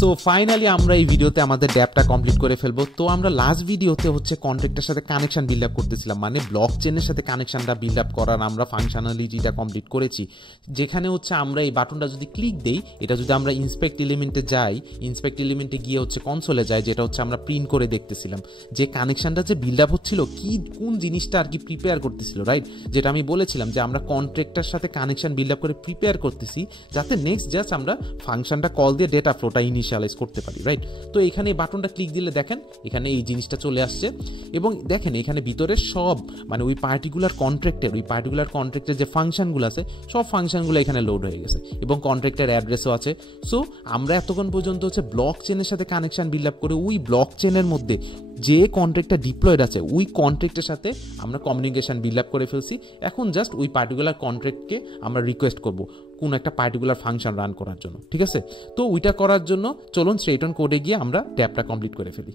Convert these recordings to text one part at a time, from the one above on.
So finally আমরা এই ভিডিওতে আমাদের ড্যাপটা কমপ্লিট করে ফেলবো। তো আমরা লাস্ট ভিডিওতে হচ্ছে কন্ট্রাক্টের সাথে কানেকশন বিল্ড আপ করতেছিলাম, মানে ব্লক চেনের সাথে কানেকশনটা বিল্ড আপ করার আমরা ফাংশনালিটিটা কমপ্লিট করেছি, যেখানে হচ্ছে আমরা এই বাটনটা যদি ক্লিক দেই, এটা যদি আমরা ইন্সপেক্ট এলিমেন্টে যাই, ইন্সপেক্ট এলিমেন্টে গিয়ে হচ্ছে কনসোলে যাই, যেটা হচ্ছে আমরা প্রিন্ট করে দেখতেছিলাম যে কানেকশনটা যে বিল্ড আপ হচ্ছিল, কি কোন জিনিসটা আর কি প্রিপেয়ার করতেছিল, রাইট? যেটা আমি বলেছিলাম যে আমরা কন্ট্রাক্টের সাথে কানেকশন বিল্ড আপ করে প্রিপেয়ার করতেছি, যাতে নেক্সট জাস্ট আমরা ফাংশনটা কল দিয়ে ডেটা ফ্লোটা ইনিশিয়ালাইজ করতে পারি, রাইট? তো এখানে এই বাটনটা ক্লিক দিলে দেখেন এখানে এই জিনিসটা চলে আসছে, এবং দেখেন এখানে ভিতরে সব মানে ওই পার্টিকুলার কন্ট্রাক্টের যে ফাংশনগুলো আছে, সব ফাংশনগুলো এখানে লোড হয়ে গেছে, এবং কন্ট্রাক্টের অ্যাড্রেসও আছে। সো আমরা এতক্ষণ পর্যন্ত হচ্ছে ব্লক চেনের সাথে কানেকশন বিল্ড আপ করে ওই ব্লক চেনের মধ্যে যে কন্ট্রাক্টটা ডিপ্লয়েড আছে ওই কন্ট্রাক্টের সাথে আমরা কমিউনিকেশন বিল্ড আপ করে ফেলছি। এখন জাস্ট ওই পার্টিকুলার কন্ট্রাক্টকে আমরা রিকোয়েস্ট করব কোন একটা পার্টিকুলার ফাংশন রান করার জন্য, ঠিক আছে? তো ওইটা করার জন্য চলুন স্ট্রেট অন কোডে গিয়ে আমরা ট্যাবটা কমপ্লিট করে ফেলি।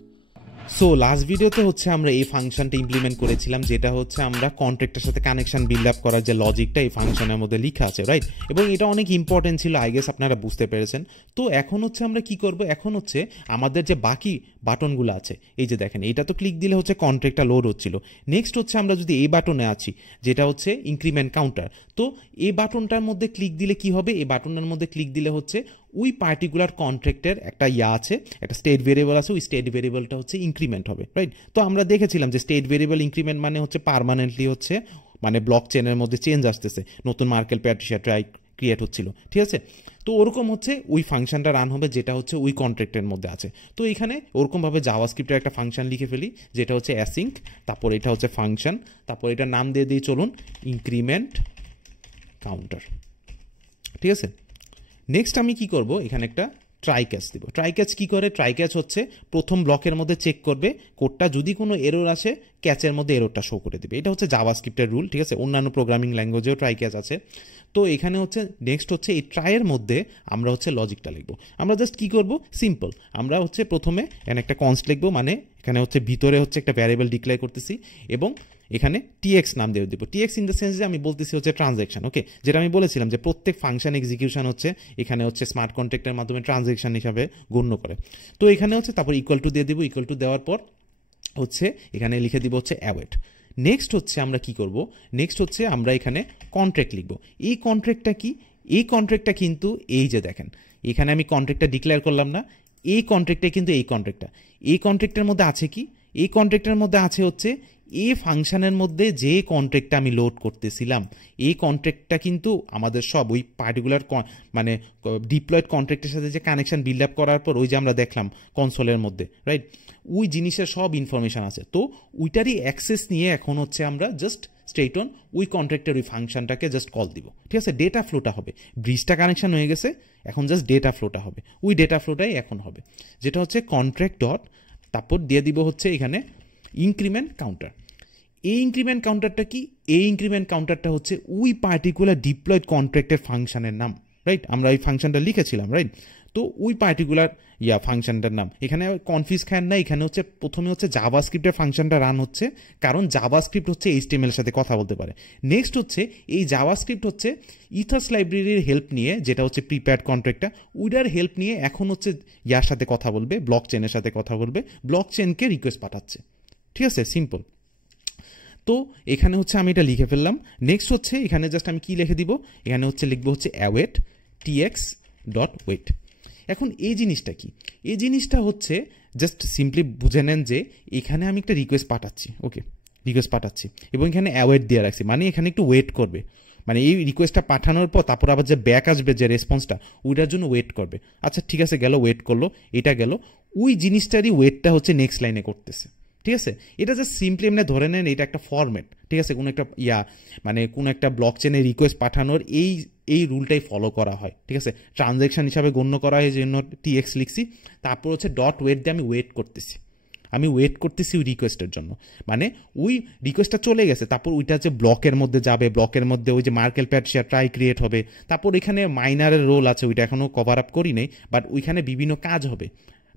সো লাস্ট ভিডিওতে হচ্ছে আমরা এই ফাংশনটা ইমপ্লিমেন্ট করেছিলাম, যেটা হচ্ছে আমরা কন্ট্রাক্টের সাথে কানেকশন বিল্ড আপ করার যে লজিকটা এই ফাংশনের মধ্যে লেখা আছে, রাইট? এবং এটা অনেক ইম্পর্টেন্ট ছিল, আই গেস আপনারা বুঝতে পেরেছেন। তো এখন হচ্ছে আমরা কি করব, এখন হচ্ছে আমাদের যে বাকি বাটনগুলো আছে, এই যে দেখেন এটা তো ক্লিক দিলে হচ্ছে কন্ট্রাক্টটা লোড হচ্ছিল। নেক্সট হচ্ছে আমরা যদি এই বাটনে আছি, যেটা হচ্ছে ইনক্রিমেন্ট কাউন্টার, তো এই বাটনটার মধ্যে ক্লিক দিলে কি হবে, এই বাটনের মধ্যে ক্লিক দিলে হচ্ছে ওই পার্টিকুলার কন্ট্রাক্টের একটা আছে, একটা স্টেট ভেরিয়েবল আছে, ওই স্টেট ভেরিয়েবলটা হচ্ছে ইনক্রিমেন্ট হবে, রাইট? তো আমরা দেখেছিলাম যে স্টেট ভেরিয়েবল ইনক্রিমেন্ট মানে হচ্ছে পার্মানেন্টলি হচ্ছে মানে ব্লক চেনের মধ্যে চেঞ্জ আসতেছে, নতুন মার্কেল প্যাট্রিশিয়া ট্রাই ক্রিয়েট হচ্ছিল, ঠিক আছে? তো ওরকম হচ্ছে ওই ফাংশনটা রান হবে যেটা হচ্ছে ওই কন্ট্রাক্টের মধ্যে আছে। তো এখানে ওরকমভাবে জাভাস্ক্রিপ্টের একটা ফাংশন লিখে ফেলি, যেটা হচ্ছে অ্যাসিঙ্ক, তারপর এটা হচ্ছে ফাংশন, তারপর এটা নাম দিয়ে দিই চলুন ইনক্রিমেন্ট কাউন্টার, ঠিক আছে? নেক্সট আমি কি করব, এখানে একটা ট্রাই ক্যাচ দিব। ট্রাই ক্যাচ কি করে, ট্রাই ক্যাচ হচ্ছে প্রথম ব্লকের মধ্যে চেক করবে কোডটা, যদি কোনো এরর আসে ক্যাচের মধ্যে এররটা শো করে দেবে। এটা হচ্ছে জাভাস্ক্রিপ্টের রুল, ঠিক আছে? অন্যান্য প্রোগ্রামিং ল্যাঙ্গুয়েজেও ট্রাই ক্যাচ আছে। তো এখানে হচ্ছে নেক্সট হচ্ছে এই ট্রাইয়ের মধ্যে আমরা হচ্ছে লজিকটা লিখবো। আমরা জাস্ট কি করব, সিম্পল, আমরা হচ্ছে প্রথমে এখানে একটা কনস্ট লিখবো, মানে এখানে হচ্ছে ভিতরে হচ্ছে একটা ভ্যারিয়েবল ডিক্লেয়ার করতেছি, এবং এখানে টিএক্স নাম দিয়ে দিব। টিএক্স ইন দ্য সেন্স যে আমি বলতেছি হচ্ছে ট্রানজ্যাকশন, ওকে? যেটা আমি বলেছিলাম যে প্রত্যেক ফাংশন এক্সিকিউশন হচ্ছে এখানে হচ্ছে স্মার্ট কন্ট্রাক্টের মাধ্যমে ট্রানজ্যাকশন হিসাবে গণ্য করে। তো এখানে হচ্ছে তারপর ইকুয়াল টু দিয়ে দিব, ইকুয়াল টু দেওয়ার পর হচ্ছে এখানে লিখে দিব হচ্ছে অ্যাওয়েট। নেক্সট হচ্ছে আমরা কি করব, নেক্সট হচ্ছে আমরা এখানে কন্ট্রাক্ট লিখব। এই কন্ট্রাক্টটা কি, এই কন্ট্রাক্টটা কিন্তু এই যে দেখেন এখানে আমি কন্ট্রাক্টটা ডিক্লেয়ার করলাম না, এই কন্ট্রাক্টটা কিন্তু এই কন্ট্রাক্টের মধ্যে আছে কি, এই কন্ট্রাক্টের মধ্যে আছে হচ্ছে এই ফাংশনের মধ্যে যে কন্ট্রাক্টটা আমি লোড করতেছিলাম, এই কন্ট্রাক্টটা কিন্তু আমাদের সব ওই পার্টিকুলার মানে ডিপ্লয়েড কন্ট্রাক্টের সাথে যে কানেকশন বিল্ড আপ করার পর ওই যে আমরা দেখলাম কনসোলের মধ্যে, রাইট? ওই জিনিসের সব ইনফরমেশন আছে। তো ওইটারই অ্যাক্সেস নিয়ে এখন হচ্ছে আমরা জাস্ট স্ট্রেট অন ওই কন্ট্রাক্টের ওই ফাংশনটাকে জাস্ট কল দিব, ঠিক আছে? ডেটা ফ্লোটা হবে, ব্রিজটা কানেকশন হয়ে গেছে, এখন জাস্ট ডেটা ফ্লোটা হবে, ওই ডেটা ফ্লোটাই এখন হবে, যেটা হচ্ছে কন্ট্রাক্ট ডট, তারপর দিয়ে দিব হচ্ছে এখানে ইনক্রিমেন্ট কাউন্টার। এই ইনক্রিমেন্ট কাউন্টারটা কি, এই ইনক্রিমেন্ট কাউন্টারটা হচ্ছে ওই পার্টিকুলার ডিপ্লয়েড কন্ট্রাক্টের ফাংশনের নাম, রাইট? আমরা এই ফাংশনটা লিখেছিলাম, রাইট? তো ওই পার্টিকুলার ফাংশনটার নাম, এখানে কনফিউজ খান না, এখানে হচ্ছে প্রথমে হচ্ছে জাভাস্ক্রিপ্টের ফাংশনটা রান হচ্ছে, কারণ জাভাস্ক্রিপ্ট হচ্ছে এইচটিএমএল এর সাথে কথা বলতে পারে। নেক্সট হচ্ছে এই জাভাস্ক্রিপ্ট হচ্ছে ইথার্স লাইব্রেরির হেল্প নিয়ে, যেটা হচ্ছে প্রিপেয়ার্ড কন্ট্রাক্টটা, ওইটার হেল্প নিয়ে এখন হচ্ছে ইয়ার সাথে কথা বলবে, ব্লক চেনের সাথে কথা বলবে, ব্লক চেনকে রিকোয়েস্ট পাঠাচ্ছে, ঠিক আছে? সিম্পল। তো এখানে হচ্ছে আমি এটা লিখে ফেললাম। নেক্সট হচ্ছে এখানে জাস্ট আমি কি লিখে দিব, এখানে হচ্ছে লিখবো হচ্ছে অ্যাওয়েট টিএক্স ডট ওয়েট। এখন এই জিনিসটা কি, এই জিনিসটা হচ্ছে জাস্ট সিম্পলি বুঝে নেন যে এখানে আমি একটা রিকোয়েস্ট পাঠাচ্ছি, ওকে? রিকোয়েস্ট পাঠাচ্ছি এবং এখানে অ্যাওয়েট দিয়ে রাখছি, মানে এখানে একটু ওয়েট করবে, মানে এই রিকোয়েস্টটা পাঠানোর পর তারপর আবার যে ব্যাক আসবে যে রেসপন্সটা, ওইটার জন্য ওয়েট করবে। আচ্ছা ঠিক আছে, গেল, ওয়েট করলো, এটা গেল, ওই জিনিসটারই ওয়েটটা হচ্ছে নেক্সট লাইনে করতেছে, ঠিক আছে? এটা জাস্ট সিম্পলি এমনি ধরে নেন এটা একটা ফরম্যাট, ঠিক আছে? কোনো একটা মানে কোনো একটা ব্লক চেনে রিকোয়েস্ট পাঠানোর এই রুলটাই ফলো করা হয়, ঠিক আছে? ট্রানজ্যাকশন হিসাবে গণ্য করা হয়, এই জন্য টিএক্স লিখছি, তারপর হচ্ছে ডট ওয়েট দিয়ে আমি ওয়েট করতেছি ওই রিকোয়েস্টের জন্য, মানে ওই রিকোয়েস্টটা চলে গেছে, তারপর ওইটা হচ্ছে ব্লকের মধ্যে যাবে, ব্লকের মধ্যে ওই যে মার্কেল প্যাট্রিশিয়া ট্রাই ক্রিয়েট হবে, তারপর এখানে মাইনারের রোল আছে, ওইটা এখনও কভার আপ করি নেই, বাট ওইখানে বিভিন্ন কাজ হবে,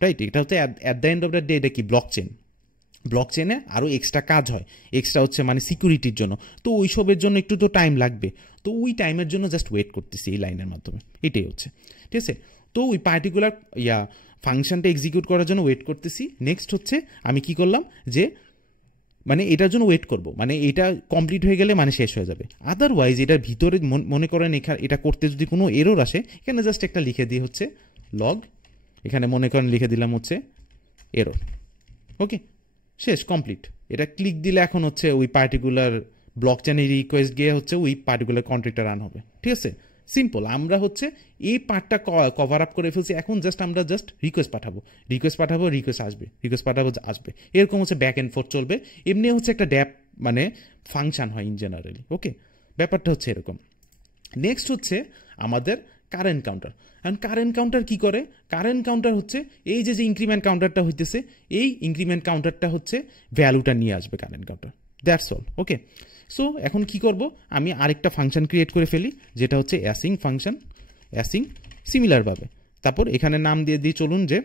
রাইট? এটা হচ্ছে at the end of the day এটা কি ব্লক চেনে আরও এক্সট্রা কাজ হয়, এক্সট্রা হচ্ছে মানে সিকিউরিটির জন্য, তো ওইসবের জন্য একটু তো টাইম লাগবে, তো ওই টাইমের জন্য জাস্ট ওয়েট করতেছি এই লাইনের মাধ্যমে, এটাই হচ্ছে, ঠিক আছে? তো ওই পার্টিকুলার ফাংশনটা এক্সিকিউট করার জন্য ওয়েট করতেছি। নেক্সট হচ্ছে আমি কি করলাম যে মানে এটার জন্য ওয়েট করব, মানে এটা কমপ্লিট হয়ে গেলে মানে শেষ হয়ে যাবে। আদারওয়াইজ এটার ভিতরে মনে করেন এটা করতে যদি কোনো এরর আসে, এখানে জাস্ট একটা লিখে দিয়ে হচ্ছে লগ, এখানে মনে করেন লিখে দিলাম হচ্ছে এরর। ওকে, শেষ, কমপ্লিট। এটা ক্লিক দিলে এখন হচ্ছে ওই পার্টিকুলার ব্লক চেনে রিকোয়েস্ট গিয়ে হচ্ছে ওই পার্টিকুলার কন্ট্রাক্টটা রান হবে। ঠিক আছে, সিম্পল। আমরা হচ্ছে এই পার্টটা কভার আপ করে ফেলছি। এখন আমরা জাস্ট রিকোয়েস্ট পাঠাবো, রিকোয়েস্ট আসবে, এরকম হচ্ছে ব্যাক এন্ড ফোর্থ চলবে। এমনি হচ্ছে একটা ড্যাপ মানে ফাংশন হয় ইন জেনারেলি। ওকে, ব্যাপারটা হচ্ছে এরকম। নেক্সট হচ্ছে আমাদের কারেন্ট কাউন্টার। কারণ কারেন্ট কাউন্টার কি করে? কারেন্ট কাউন্টার হচ্ছে এই যে ইনক্রিমেন্ট কাউন্টারটা হইতেছে, এই ইনক্রিমেন্ট কাউন্টারটা হচ্ছে ভ্যালুটা নিয়ে আসবে current counter. That's all. Okay, so এখন কি করব, আমি আরেকটা ফাংশন ক্রিয়েট করে ফেলি যেটা হচ্ছে অ্যাসিং ফাংশন। অ্যাসিং সিমিলারভাবে তারপর এখানে নাম দিয়ে দিই, চলুন যে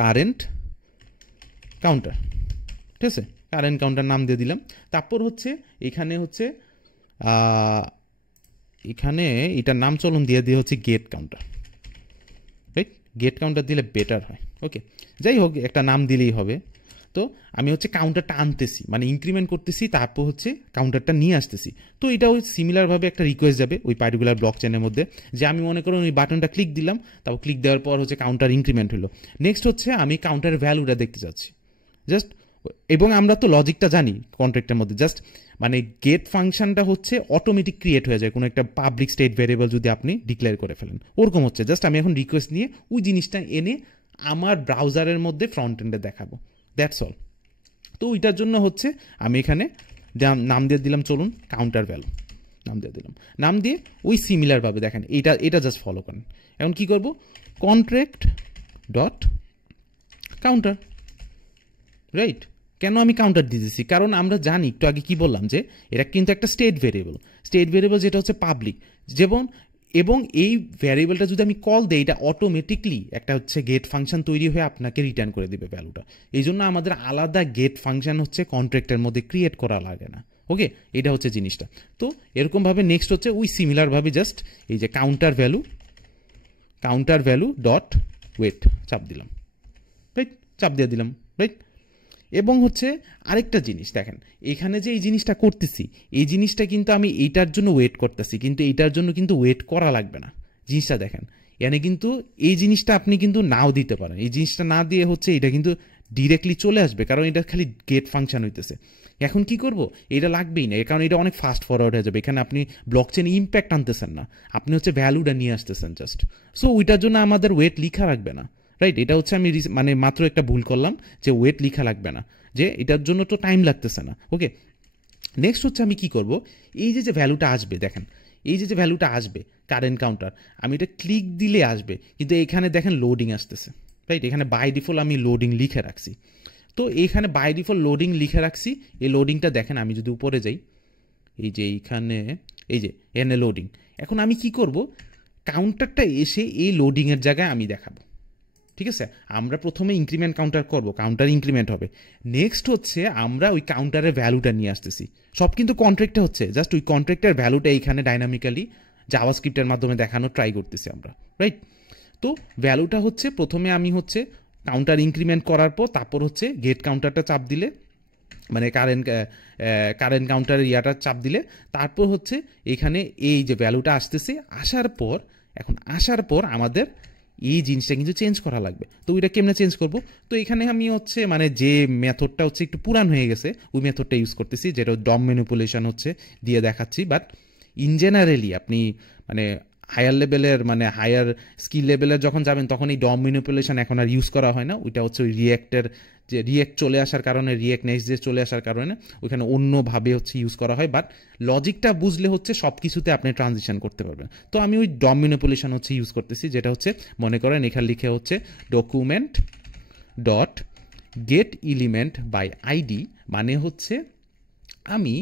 কারেন্ট কাউন্টার। ঠিক আছে, কারেন্ট কাউন্টার নাম দিয়ে দিলাম। তারপর হচ্ছে এখানে হচ্ছে এখানে এটার নাম চলুন দিয়ে দিয়ে হচ্ছে get counter. Right, get counter দিলে বেটার হয়। ওকে, যাই হোক একটা নাম দিলেই হবে। তো আমি হচ্ছে কাউন্টারটা আনতেছি, মানে ইনক্রিমেন্ট করতেছি, তারপর হচ্ছে কাউন্টারটা নিয়ে আসতেছি। তো এটাও সিমিলারভাবে একটা রিকোয়েস্ট যাবে ওই পার্টিকুলার ব্লক চেনের মধ্যে, যে আমি মনে করুন ওই বাটনটা ক্লিক দিলাম, তারপর ক্লিক দেওয়ার পর হচ্ছে কাউন্টার ইনক্রিমেন্ট হলো। নেক্সট হচ্ছে আমি কাউন্টারের ভ্যালুটা দেখতে চাচ্ছি জাস্ট, এবং আমরা তো লজিকটা জানি কন্ট্রাক্টের মধ্যে, জাস্ট মানে গেট ফাংশনটা হচ্ছে অটোমেটিক ক্রিয়েট হয়ে যায় কোনো একটা পাবলিক স্টেট ভেরিয়েবল যদি আপনি ডিক্লেয়ার করে ফেলেন, ওরকম হচ্ছে। জাস্ট আমি এখন রিকোয়েস্ট নিয়ে ওই জিনিসটা এনে আমার ব্রাউজারের মধ্যে ফ্রন্ট এন্ডে দেখাবো। That's all. তো ওইটার জন্য হচ্ছে আমি এখানে নাম দিয়ে দিলাম, চলুন কাউন্টার ভ্যালু নাম দিয়ে দিলাম। নাম দিয়ে ওই সিমিলারভাবে দেখেন এটা জাস্ট ফলো করেন। এখন কি করব, কন্ট্রাক্ট ডট কাউন্টার। রাইট, কেন আমি কাউন্টার দিতেছি? কারণ আমরা জানি একটু আগে কি বললাম যে এটা কিন্তু একটা স্টেট ভেরিয়েবল যেটা হচ্ছে পাবলিক। এবং এই ভ্যারিয়েবলটা যদি আমি কল দিই, এটা অটোমেটিকলি একটা হচ্ছে গেট ফাংশন তৈরি হয়ে আপনাকে রিটার্ন করে দিবে ভ্যালুটা। এই জন্য আমাদের আলাদা গেট ফাংশন হচ্ছে কন্ট্রাক্টের মধ্যে ক্রিয়েট করা লাগে না। ওকে, এটা হচ্ছে জিনিসটা। তো এরকমভাবে নেক্সট হচ্ছে ওই সিমিলারভাবে জাস্ট এই যে কাউন্টার ভ্যালু ডট ওয়েট চাপ দিলাম। রাইট, চাপ দিয়ে দিলাম। রাইট, এবং হচ্ছে আরেকটা জিনিস দেখেন, এখানে যে এই জিনিসটা করতেছি, এই জিনিসটা কিন্তু আমি এইটার জন্য ওয়েট করতেছি, কিন্তু এইটার জন্য কিন্তু ওয়েট করা লাগবে না। জিনিসটা দেখেন, এখানে কিন্তু এই জিনিসটা আপনি কিন্তু নাও দিতে পারেন। এই জিনিসটা না দিয়ে হচ্ছে এটা কিন্তু ডিরেক্টলি চলে আসবে, কারণ এটা খালি গেট ফাংশন হইতেছে। এখন কি করব, এটা লাগবেই না, কারণ এটা অনেক ফাস্ট ফরওয়ার্ড হয়ে যাবে। এখানে আপনি ব্লক চেনে ইম্প্যাক্ট আনতেছেন না, আপনি হচ্ছে ভ্যালুটা নিয়ে আসতেছেন জাস্ট। সো ওইটার জন্য আমাদের ওয়েট লিখা রাখবে না। রাইট, এটা হচ্ছে আমি মানে মাত্র একটা ভুল করলাম যে ওয়েট লিখা লাগবে না, যে এটার জন্য তো টাইম লাগতেছে না। ওকে, নেক্সট হচ্ছে আমি কি করব, এই যে ভ্যালুটা আসবে দেখেন, এই যে ভ্যালুটা আসবে কারেন্ট কাউন্টার, আমি এটা ক্লিক দিলে আসবে, কিন্তু এখানে দেখেন লোডিং আসতেছে। রাইট, এখানে বাই ডিফল্ট আমি লোডিং লিখে রাখছি। তো এইখানে বাই ডিফল্ট লোডিং লিখে রাখছি। এই লোডিংটা দেখেন, আমি যদি উপরে যাই, এই যে এইখানে এই যে এনে লোডিং। এখন আমি কি করব, কাউন্টারটা এসে এই লোডিংয়ের জায়গায় আমি দেখাবো। ঠিক আছে, আমরা প্রথমে ইনক্রিমেন্ট কাউন্টার করব, কাউন্টার ইনক্রিমেন্ট হবে। নেক্সট হচ্ছে আমরা ওই কাউন্টারের ভ্যালুটা নিয়ে আসতেছি। সব কিন্তু কন্ট্রাক্টে হচ্ছে, জাস্ট ওই কন্ট্রাক্টের ভ্যালুটা এইখানে ডাইনামিক্যালি জাভাস্ক্রিপ্টের মাধ্যমে দেখানোর ট্রাই করতেছি আমরা। রাইট, তো ভ্যালুটা হচ্ছে প্রথমে আমি হচ্ছে কাউন্টার ইনক্রিমেন্ট করার পর তারপর হচ্ছে গেট কাউন্টারটা চাপ দিলে, মানে কারেন্ট কাউন্টারের ইয়াটা চাপ দিলে তারপর হচ্ছে এখানে এই যে ভ্যালুটা আসতেছে, আসার পর আমাদের এই জিনিসটা কিন্তু চেঞ্জ করা লাগবে। তো ওইটা কেমনে চেঞ্জ করব, তো এখানে আমি হচ্ছে মানে যে মেথডটা হচ্ছে একটু পুরান হয়ে গেছে ওই মেথডটা ইউজ করতেছি, যেটা ডম ম্যানিপুলেশন হচ্ছে দিয়ে দেখাচ্ছি। বাট ইন জেনারেলি আপনি মানে হায়ার লেভেলের মানে হায়ার স্কিল লেভেলের যখন যাবেন তখন এই ডম ম্যানিপুলেশন এখন আর ইউজ করা হয় না। ওইটা হচ্ছে ওই রিয়েক্টের যে রিয়েক্ট চলে আসার কারণে, রিয়েক্ট নেক্সট যে চলে আসার কারণে ওইখানে অন্যভাবে হচ্ছে ইউজ করা হয়। বাট লজিকটা বুঝলে হচ্ছে সব কিছুতে আপনি ট্রানজিশন করতে পারবেন। তো আমি ওই ডম ম্যানিপুলেশন হচ্ছে ইউজ করতেছি, যেটা হচ্ছে মনে করেন এখানে লিখে হচ্ছে document dot get element by ID, মানে হচ্ছে আমি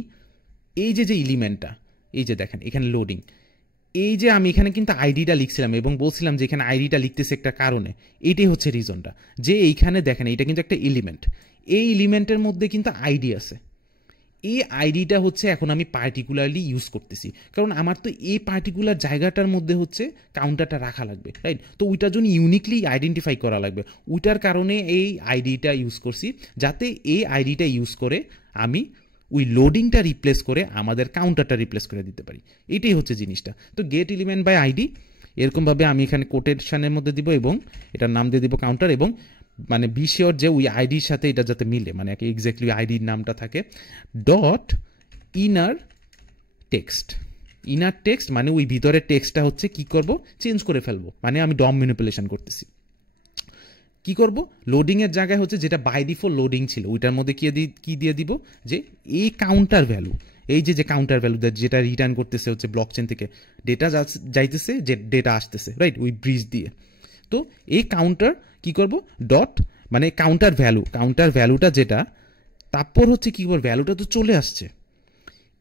এই যে এলিমেন্টটা, এই যে দেখেন এখানে লোডিং, এই যে আমি এখানে কিন্তু আইডিটা লিখছিলাম এবং বলছিলাম যে এখানে আইডিটা লিখতেছে একটা কারণে, এইটাই হচ্ছে রিজনটা। যে এইখানে দেখেন এটা কিন্তু একটা এলিমেন্ট, এই এলিমেন্টের মধ্যে কিন্তু আইডি আছে। এই আইডিটা হচ্ছে এখন আমি পার্টিকুলারলি ইউজ করতেছি, কারণ আমার তো এই পার্টিকুলার জায়গাটার মধ্যে হচ্ছে কাউন্টারটা রাখা লাগবে, রাইট? তো ওইটার জন্য ইউনিকলি আইডেন্টিফাই করা লাগবে, ওইটার কারণে এই আইডিটা ইউজ করছি, যাতে এই আইডিটা ইউজ করে আমি ওই লোডিংটা রিপ্লেস করে আমাদের কাউন্টারটা রিপ্লেস করে দিতে পারি। এটাই হচ্ছে জিনিসটা। তো গেট এলিমেন্ট বাই আইডি এরকমভাবে আমি এখানে কোটেশনের মধ্যে দিব এবং এটার নাম দিয়ে দিব কাউন্টার, এবং মানে বি শিওর যে ওই আইডির সাথে এটা যাতে মিলে, মানে এক্স্যাক্টলি আইডির নামটা থাকে। Dot inner text, inner text মানে ওই ভিতরের টেক্সটটা হচ্ছে কি করব, চেঞ্জ করে ফেলবো, মানে আমি ডম ম্যানিপুলেশন করতেছি। কি করব, লোডিং এর জায়গায় হচ্ছে যেটা বাই ডিফল্ট লোডিং ছিল ওইটার মধ্যে কি দিয়ে দিব, যে এই কাউন্টার ভ্যালু, এই যে কাউন্টার ভ্যালু যেটা রিটার্ন করতেছে হচ্ছে ব্লকচেন থেকে ডেটা যাইতেছে, যে ডেটা আসতেছে, রাইট, ওই ব্রিজ দিয়ে। তো এই কাউন্টার কি করব, ডট মানে কাউন্টার ভ্যালুটা যেটা, তারপর হচ্ছে কি করব, ভ্যালুটা তো চলে আসছে,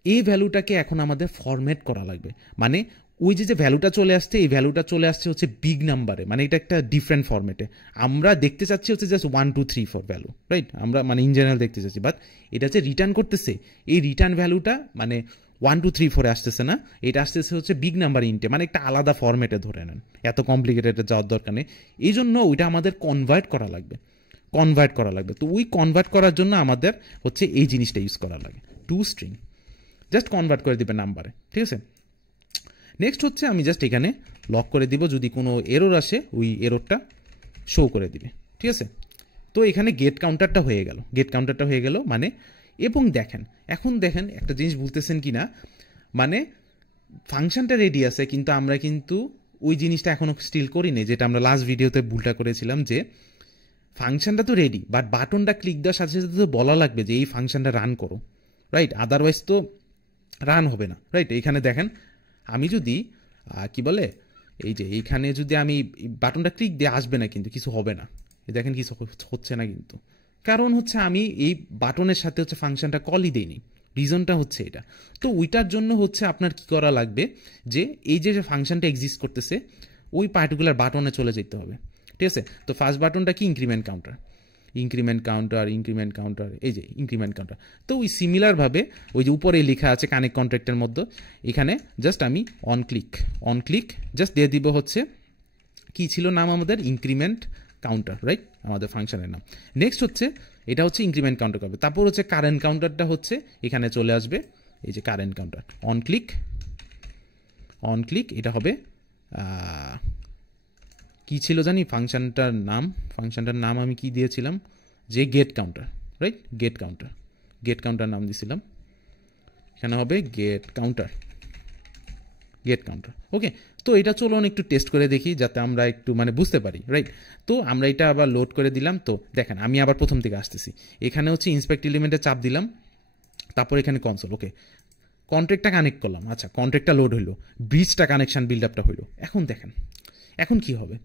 এই ভ্যালুটাকে এখন আমাদের ফরম্যাট করা লাগবে। মানে ওই যে ভ্যালুটা চলে আসছে, এই ভ্যালুটা চলে আসছে হচ্ছে বিগ নাম্বারে, মানে এটা একটা ডিফারেন্ট ফরম্যাটে। আমরা দেখতে চাচ্ছি হচ্ছে জাস্ট 1 2 3 4 ভ্যালু, রাইট? আমরা মানে ইন জেনারেল দেখতে চাচ্ছি, বাট এটা যে রিটার্ন করতেছে, এই রিটার্ন ভ্যালুটা মানে 1 2 3 4 আসতেছে না, এটা আসতেছে হচ্ছে বিগ নাম্বার ইন্টে, মানে একটা আলাদা ফরম্যাটে ধরে নেন, এত কমপ্লিকেটেড যাওয়ার দরকার নেই। এই জন্য ওইটা আমাদের কনভার্ট করা লাগবে। তো ওই কনভার্ট করার জন্য আমাদের হচ্ছে এই জিনিসটা ইউজ করা লাগে, টু স্ট্রিং, জাস্ট কনভার্ট করে দিবে নাম্বারে, ঠিক আছে? নেক্সট হচ্ছে আমি জাস্ট এখানে লক করে দিব, যদি কোনো এরর আসে ওই এররটা শো করে দিবে, ঠিক আছে? তো এখানে গেট কাউন্টারটা হয়ে গেল মানে, এবং এখন দেখেন একটা জিনিস বলতেছেন কি না, মানে ফাংশনটা রেডি আছে, কিন্তু আমরা কিন্তু ওই জিনিসটা এখনো স্টিল করিনি, যেটা আমরা লাস্ট ভিডিওতে ভুলটা করেছিলাম, যে ফাংশনটা তো রেডি, বাট বাটনটা ক্লিক দেওয়ার সাথে সাথে তো বলা লাগবে যে এই ফাংশনটা রান করো, রাইট? আদারওয়াইজ তো রান হবে না, রাইট? এইখানে দেখেন আমি যদি কি বলে, এই যে এইখানে যদি আমি বাটনটা ক্লিক দিয়ে আসবে না, কিন্তু কিছু হবে না, দেখেন কিছু হচ্ছে না, কিন্তু কারণ হচ্ছে আমি এই বাটনের সাথে হচ্ছে ফাংশনটা কলই দিইনি, রিজনটা হচ্ছে এটা। তো ওইটার জন্য হচ্ছে আপনার কি করা লাগবে, যে এই যে ফাংশনটা এক্সিস্ট করতেছে ওই পার্টিকুলার বাটনে চলে যেতে হবে, ঠিক আছে? তো ফার্স্ট বাটনটা কি, ইনক্রিমেন্ট কাউন্টার, এই যে ইনক্রিমেন্ট কাউন্টার। তো ওই সিমিলারভাবে ওই যে উপরে লেখা আছে কানেক্ট কন্ট্রাক্টের মধ্যে, এখানে জাস্ট আমি অন ক্লিক জাস্ট দিয়ে দিব হচ্ছে কি ছিল নাম আমাদের, ইনক্রিমেন্ট কাউন্টার, রাইট? আমাদের ফাংশনের নাম। নেক্সট হচ্ছে এটা হচ্ছে ইনক্রিমেন্ট কাউন্টার করবে, তারপর হচ্ছে কারেন্ট কাউন্টারটা হচ্ছে এখানে চলে আসবে, এই যে কারেন্ট কাউন্টার, অন ক্লিক এটা হবে কি ছিল জানি ফাংশনটার নাম আমি কি দিয়েছিলাম, যে get counter, right? Get counter নাম দিয়েছিলাম, এখানে হবে গেট কাউন্টার। ওকে, তো এটা চলুন একটু টেস্ট করে দেখি, যাতে আমরা একটু মানে বুঝতে পারি, রাইট? তো আমরা এটা আবার লোড করে দিলাম। তো দেখেন আমি আবার প্রথম থেকে আসতেছি, এখানে হচ্ছে ইন্সপেক্ট এলিমেন্টে চাপ দিলাম, তারপর এখানে কনসোল, ওকে, কন্ট্রাক্টটা কানেক্ট করলাম, আচ্ছা কন্ট্রাক্টটা লোড হইলো, ব্রিজটা কানেকশন বিল্ড আপটা হইলো। এখন দেখেন এখন কি হবে,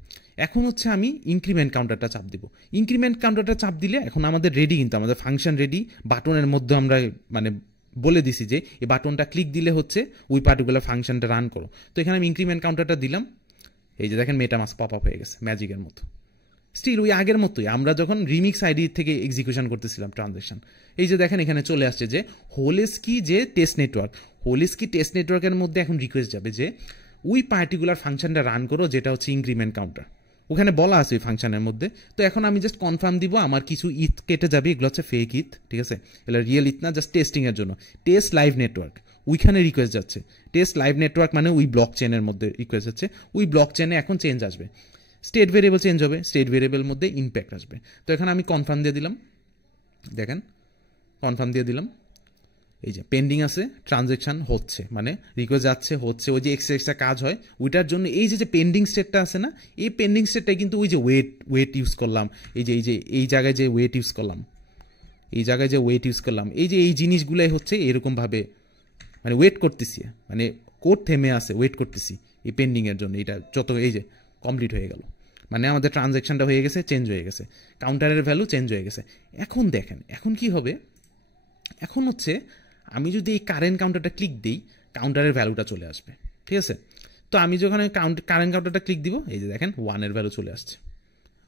এখন হচ্ছে আমি ইনক্রিমেন্ট কাউন্টারটা চাপ দিব। ইনক্রিমেন্ট কাউন্টারটা চাপ দিলে এখন আমাদের রেডি, কিন্তু আমাদের ফাংশন রেডি, বাটনের মধ্যে আমরা মানে বলে দিছি যে এই বাটনটা ক্লিক দিলে হচ্ছে ওই পার্টিকুলার ফাংশনটা রান করো। তো এখানে আমি ইনক্রিমেন্ট কাউন্টারটা দিলাম, এই যে দেখেন মেটামাস্ক পপ আপ হয়ে গেছে ম্যাজিকের মতো, স্টিল ওই আগের মতোই আমরা যখন রিমিক্স আইডি থেকে এক্সিকিউশন করতেছিলাম ট্রানজ্যাকশন। এই যে দেখেন এখানে চলে আসছে যে হোলস্কি যে টেস্ট নেটওয়ার্কের মধ্যে এখন রিকোয়েস্ট যাবে যে ওই পার্টিকুলার ফাংশনটা রান করো, যেটা হচ্ছে ইনক্রিমেন্ট কাউন্টার, ওখানে বলা আছে ওই ফাংশনের মধ্যে। তো এখন আমি জাস্ট কনফার্ম দিব, আমার কিছু ইথ কেটে যাবে, এগুলো হচ্ছে ফেক ইথ, ঠিক আছে? এগুলো রিয়েল ইথ না, জাস্ট টেস্টিংয়ের জন্য। টেস্ট লাইভ নেটওয়ার্ক, ওইখানে রিকোয়েস্ট যাচ্ছে। টেস্ট লাইভ নেটওয়ার্ক মানে ওই ব্লক চেনের মধ্যে রিকোয়েস্ট যাচ্ছে, ওই ব্লক চেনে এখন চেঞ্জ আসবে, স্টেট ভেরিয়েবল চেঞ্জ হবে, স্টেট ভেরিয়েবল মধ্যে ইম্প্যাক্ট আসবে। তো এখানে আমি কনফার্ম দিয়ে দিলাম, দেখেন কনফার্ম দিয়ে দিলাম, এই যে পেন্ডিং আছে, ট্রানজ্যাকশন হচ্ছে, মানে রিকোয়েস্ট যাচ্ছে হচ্ছে, ওই যে এক্সট্রা কাজ হয় ওইটার জন্য এই যে পেন্ডিং স্টেটটা আছে না, এই পেন্ডিং স্টেটটাই কিন্তু ওই যে ওয়েট ইউজ করলাম, এই জায়গায় যে ওয়েট ইউজ করলাম, এই যে এই জিনিসগুলাই হচ্ছে এরকমভাবে মানে ওয়েট করতেছি, মানে কোড থেমে আছে, ওয়েট করতেছি এই পেন্ডিংয়ের জন্য। এটা যত এই যে কমপ্লিট হয়ে গেল, মানে আমাদের ট্রানজ্যাকশনটা হয়ে গেছে, চেঞ্জ হয়ে গেছে, কাউন্টারের ভ্যালু চেঞ্জ হয়ে গেছে। এখন দেখেন এখন কি হবে, এখন হচ্ছে আমি যদি এই কারেন্ট কাউন্টারটা ক্লিক দিই, কাউন্টারের ভ্যালুটা চলে আসবে, ঠিক আছে? তো আমি যখন কারেন্ট কাউন্টারটা ক্লিক দিব, এই যে দেখেন 1-এর ভ্যালু চলে আসছে,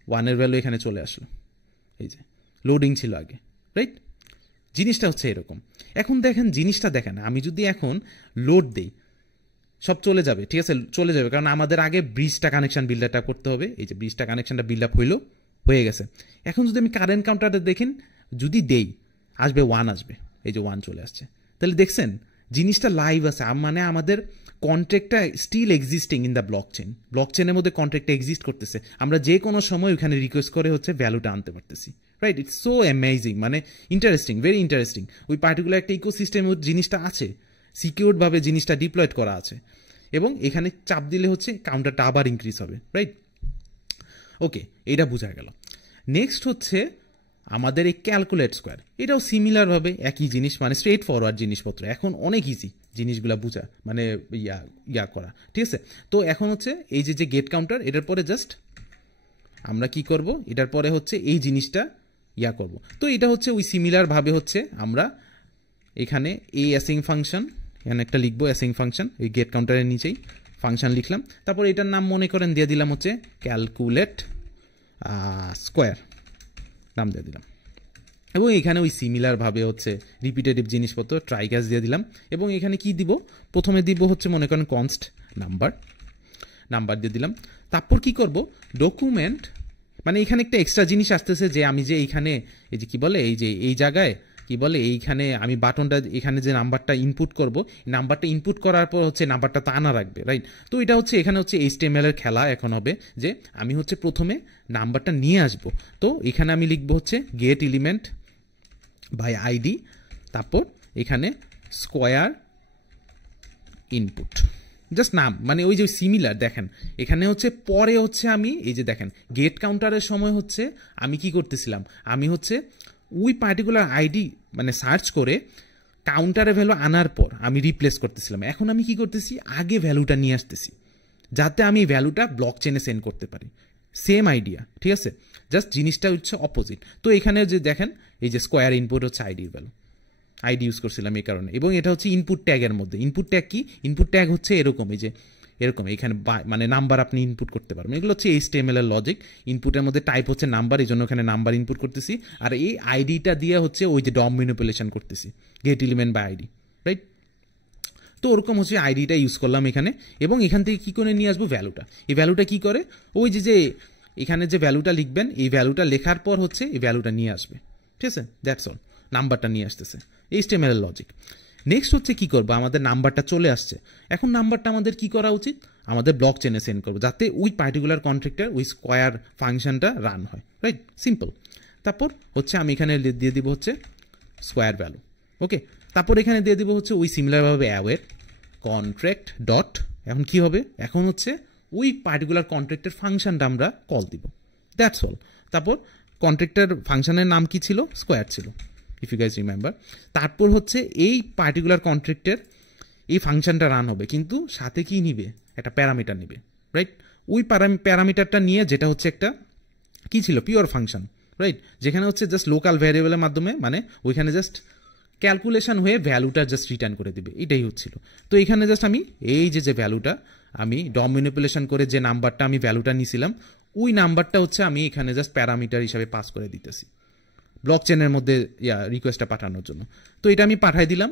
1-এর ভ্যালু এখানে চলে আসলো, এই যে লোডিং ছিল আগে, রাইট? জিনিসটা হচ্ছে এরকম। এখন দেখেন জিনিসটা দেখেন, আমি যদি এখন লোড দিই সব চলে যাবে, ঠিক আছে, চলে যাবে, কারণ আমাদের আগে ব্রিজটা কানেকশন বিল্ড আপটা করতে হবে। এই যে ব্রিজটা কানেকশনটা বিল্ড আপ হয়ে গেছে। এখন যদি আমি কারেন্ট কাউন্টারটা দেখেন, যদি দেই আসবে 1 আসবে, এই যে 1 চলে আসছে। তাহলে দেখছেন জিনিসটা লাইভ আছে, মানে আমাদের কন্ট্রাক্টটা still existing in the block চেনের মধ্যে কন্ট্রাক্টটা এক্সিস্ট করতেছে। আমরা যে কোনো সময় ওখানে রিকোয়েস্ট করে হচ্ছে ভ্যালুটা আনতে পারতেছি, রাইট? ইটস সো অ্যামেজিং, মানে ইন্টারেস্টিং, ভেরি ইন্টারেস্টিং। ওই পার্টিকুলার একটা ইকোসিস্টেম জিনিসটা আছে, সিকিউরভাবে জিনিসটা ডিপ্লয়েড করা আছে, এবং এখানে চাপ দিলে হচ্ছে কাউন্টারটা আবার ইনক্রিজ হবে, রাইট? ওকে, এটা বোঝা গেল। নেক্সট হচ্ছে আমাদের এই ক্যালকুলেট স্কোয়ার, এটাও সিমিলারভাবে একই জিনিস, মানে স্ট্রেট ফরওয়ার্ড জিনিসপত্র। এখন অনেক ইজি জিনিসগুলো বোঝা, মানে ইয়া করা, ঠিক আছে। তো এখন হচ্ছে এই যে গেট কাউন্টার, এটার পরে জাস্ট আমরা কি করব, এটার পরে হচ্ছে এই জিনিসটা ইয়া করব। তো এটা হচ্ছে ওই সিমিলারভাবে হচ্ছে আমরা এখানে এই অ্যাসিং ফাংশন এখানে একটা লিখবো, অ্যাসিং ফাংশন এই গেট কাউন্টারের নিচেই ফাংশন লিখলাম। তারপর এটার নাম মনে করেন দিয়ে দিলাম হচ্ছে ক্যালকুলেট স্কোয়ার নাম দিয়ে দিলাম, এবং এখানে ওই সিমিলারভাবে হচ্ছে রিপিটেটিভ জিনিসপত্র ট্রাই ক্যাচ দিয়ে দিলাম। এবং এখানে কি দিব, প্রথমে দিব হচ্ছে মনে করেন কনস্ট নাম্বার দিয়ে দিলাম। তারপর কি করব, ডকুমেন্ট, মানে এখানে একটা এক্সট্রা জিনিস আসতেছে যে আমি যে এইখানে এই যে কি বলে এই যে এই জায়গায় কি বলে এইখানে আমি বাটনটা এখানে যে নাম্বারটা ইনপুট করব, নাম্বারটা ইনপুট করার পর হচ্ছে নাম্বারটা তো আনা রাখবে, রাইট? তো এটা হচ্ছে এখানে হচ্ছে HTML এর খেলা এখন হবে যে আমি হচ্ছে প্রথমে নাম্বারটা নিয়ে আসব। তো এখানে আমি লিখবো হচ্ছে গেট এলিমেন্ট বাই আইডি, তারপর এখানে স্কোয়ার ইনপুট, জাস্ট নাম, মানে ওই যে সিমিলার। দেখেন এখানে হচ্ছে পরে হচ্ছে আমি এই যে দেখেন গেট কাউন্টারের সময় হচ্ছে আমি কি করতেছিলাম, আমি হচ্ছে ওই পার্টিকুলার আইডি মানে সার্চ করে কাউন্টারে ভ্যালু আনার পর আমি রিপ্লেস করতেছিলাম। এখন আমি কি করতেছি, আগে ভ্যালুটা নিয়ে আসতেছি যাতে আমি ভ্যালুটা ব্লক চেনে সেন্ড করতে পারি। সেম আইডিয়া, ঠিক আছে, জাস্ট জিনিসটা হচ্ছে অপোজিট। তো এখানে যে দেখেন এই যে স্কোয়ার ইনপুট হচ্ছে আইডির ভ্যালু, আইডি ইউজ করছিলাম এই কারণে। এবং এটা হচ্ছে ইনপুট ট্যাগের মধ্যে। ইনপুট ট্যাগ কি, ইনপুট ট্যাগ হচ্ছে এরকম, এই যে এরকম এখানে মানে নাম্বার আপনি ইনপুট করতে পারবেন। এগুলো হচ্ছে HTML এর লজিক। ইনপুটের মধ্যে টাইপ হচ্ছে নাম্বার, এই জন্য এখানে নাম্বার ইনপুট করতেছি, আর এই আইডিটা দিয়ে হচ্ছে ওই যে ডম ম্যানিপুলেশন করতেছি, get element by ID, right? তো ওরকম হচ্ছে আইডিটা ইউজ করলাম এখানে, এবং এখান থেকে কি করে নিয়ে আসবো ভ্যালুটা। এই ভ্যালুটা কি করে, ওই যে এখানে যে ভ্যালুটা লিখবেন এই ভ্যালুটা লেখার পর হচ্ছে এই ভ্যালুটা নিয়ে আসবে, ঠিক আছে, দ্যাটস অল। নাম্বারটা নিয়ে আসতেছে, HTML এর লজিক। নেক্সট হচ্ছে কি করবো, আমাদের নাম্বারটা চলে আসছে। এখন নাম্বারটা আমাদের কি করা উচিত, আমাদের ব্লক চেনে সেন্ড করবো যাতে ওই পার্টিকুলার কন্ট্রাক্টর ওই স্কোয়ার ফাংশনটা রান হয়, রাইট? সিম্পল। তারপর হচ্ছে আমি এখানে দিয়ে দিব হচ্ছে স্কোয়ার ভ্যালু, ওকে। তারপর এখানে দিয়ে দিব হচ্ছে ওই সিমিলারভাবে অ্যাওয়ের কন্ট্রাক্ট ডট, এখন কি হবে, এখন হচ্ছে ওই পার্টিকুলার কন্ট্রাক্টের ফাংশনটা আমরা কল দিব, দ্যাটস অল। তারপর কন্ট্রাক্টর ফাংশনের নাম কি ছিল, স্কোয়ার ছিল, ইফ ইউ গাইজ রিমেম্বার। তারপর হচ্ছে এই পার্টিকুলার কন্ট্রাক্টের এই ফাংশনটা রান হবে, কিন্তু সাথে কি নিবে, একটা প্যারামিটার নিবে, রাইট? ওই প্যারামিটারটা নিয়ে যেটা হচ্ছে একটা কি ছিল, পিওর ফাংশন, রাইট? যেখানে হচ্ছে জাস্ট লোকাল ভ্যারিয়েবলের মাধ্যমে মানে ওইখানে জাস্ট ক্যালকুলেশন হয়ে ভ্যালুটা জাস্ট রিটার্ন করে দিবে, এটাই হচ্ছিল। তো এখানে জাস্ট আমি এই যে ভ্যালুটা আমি ডম ম্যানিপুলেশন করে যে নাম্বারটা আমি ভ্যালুটা নিয়েছিলাম ওই নাম্বারটা হচ্ছে আমি এখানে জাস্ট প্যারামিটার হিসাবে পাস করে দিতেছি ব্লক চেনের মধ্যে রিকোয়েস্টটা পাঠানোর জন্য। তো এটা আমি পাঠাই দিলাম,